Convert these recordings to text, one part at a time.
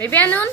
Bébé Anon.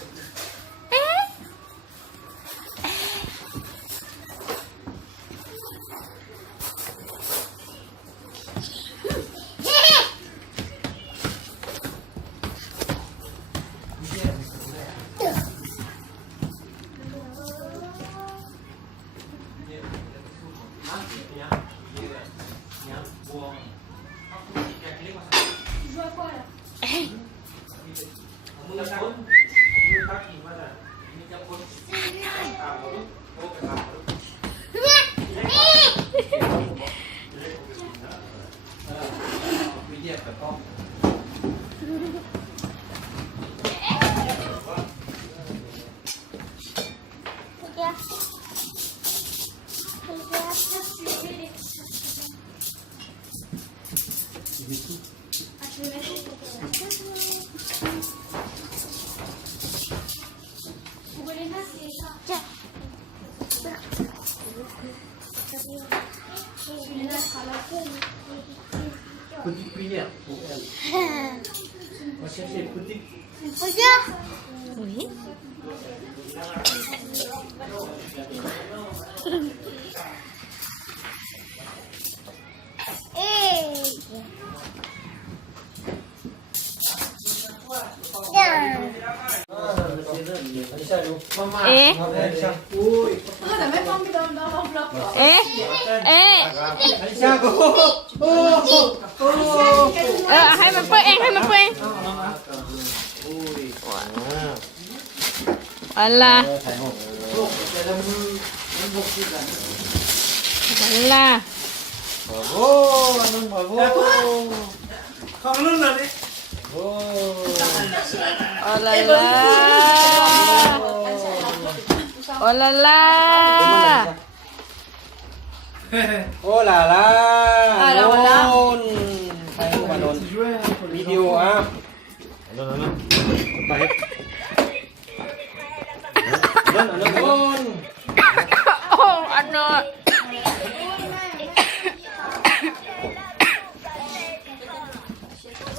Petite cuillère pour elle. On va chercher une petite. Oui. Eh. T'as même pas mis dans l'enveloppe. Eh. Eh. Alisa, go! Haiมันเปิดเองให้มันเปิดเองอะไรอะไร Bravo, Anon, bravo! Come on, Anon!อะไรล่ะอะไรล่ะ Oh là là! Anon! Anon! Video ah! Anon! Baik! Anon! โอ้อันนั้น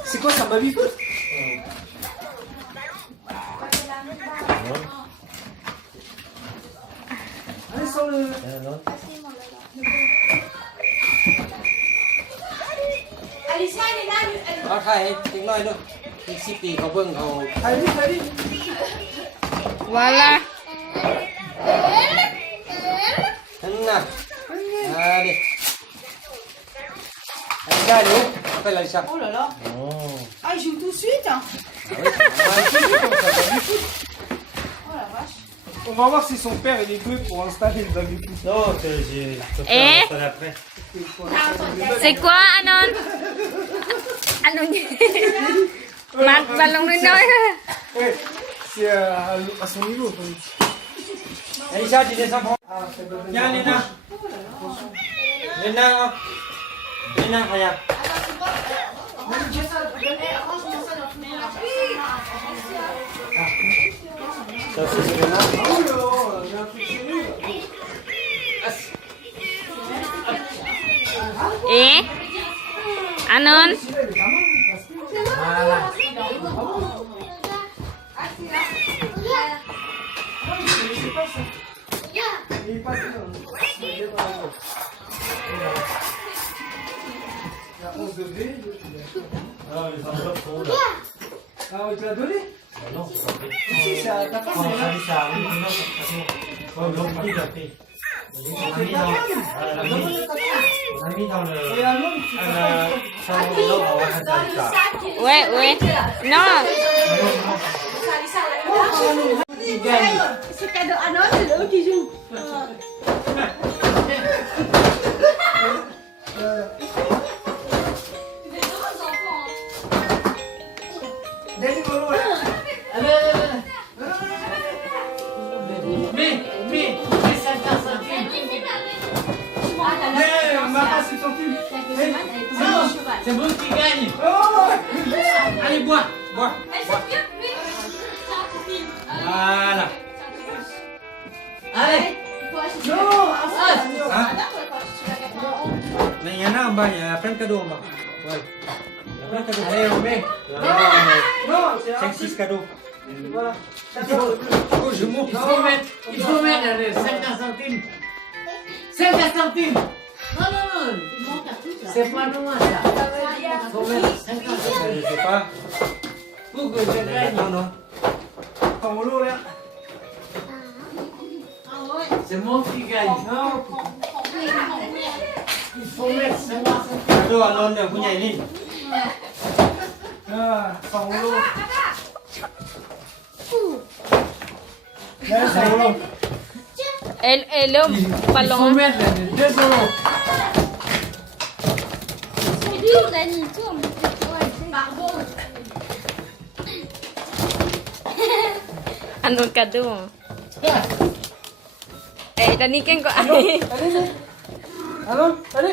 C'est quoi ça, ma vie? Allez, sur le... Alicia, elle est là. เอาถ่ายให้เด็กน้อยด้วยอีก10 ปีเขาเบิ่งเขาถ่ายดิถ่ายดิ ว่าละ นั่นน่ะดิอันนี้ได้ดูเอาไปเลยสัก Oh là là. Ah, il joue tout de suite. Hein. Oh la vache. On va voir si son père il est doué pour installer le baby-foot. Non, c'est Eh. après. c'est quoi อันนั้นอันนั้นมัดบอลลงน้อย Ouais, c'est à son niveau. Quoi. Alisa, tu descends prendre. Viens, Léna. Léna, Léna, regarde. Ça aussi, c'est Léna. Oh là, il y a un truc chez nous. Là. ๆเอ๊ะอันนั้น Celui-là, il est pas mal, il passe bien. Voilà. C'est pas ça. Il est passé dans le... Il y a 11 degrés. Ah, les enveloppes sont là. Ah, on te l'a donné? Non, c'est pas fait. Si, ça, t'as pas On ça. a dit ça, oui, non, c'est pas fait. Oh, non, pas tout à fait. On a mis dans, on a mis dans le... Et un homme, tu fais pas ça, non, on va mettre Dans le ça. sac. เว้ยเว้ยน้อ Alicia, elle est là. C'est cadeau. Ah non, c'est eux qui jouent. Deliveroo, là. Maman, c'est ton cul. C'est vous qui gagne. Oh! Allez, bois, bois, bois. Voilà. Allez. Non! Hein? Mais il y en a en bas, il y a plein de cadeaux en bas. Ouais. Il y a plein de cadeaux. Allez, on met. Non, c'est 5-6 cadeaux. Il faut mettre 50 centimes. 50 centimes. Non, non, non. C'est pas loin ça. Il faut mettre 50 centimes. Je sais pas. Pour que je gagne. Non, non. 2 ลูกแล้ว C'est moi qui gagne. Non. Il faut mettre 50 centimes. ดูอานนท์เดี๋ยวผู้ใหญ่นี่2 ลูกแล้ว2 ลูก Elom, Il faut palong. mettre 2 euros. Anon ka doon? Tani kan ko ay. Ano? Ano?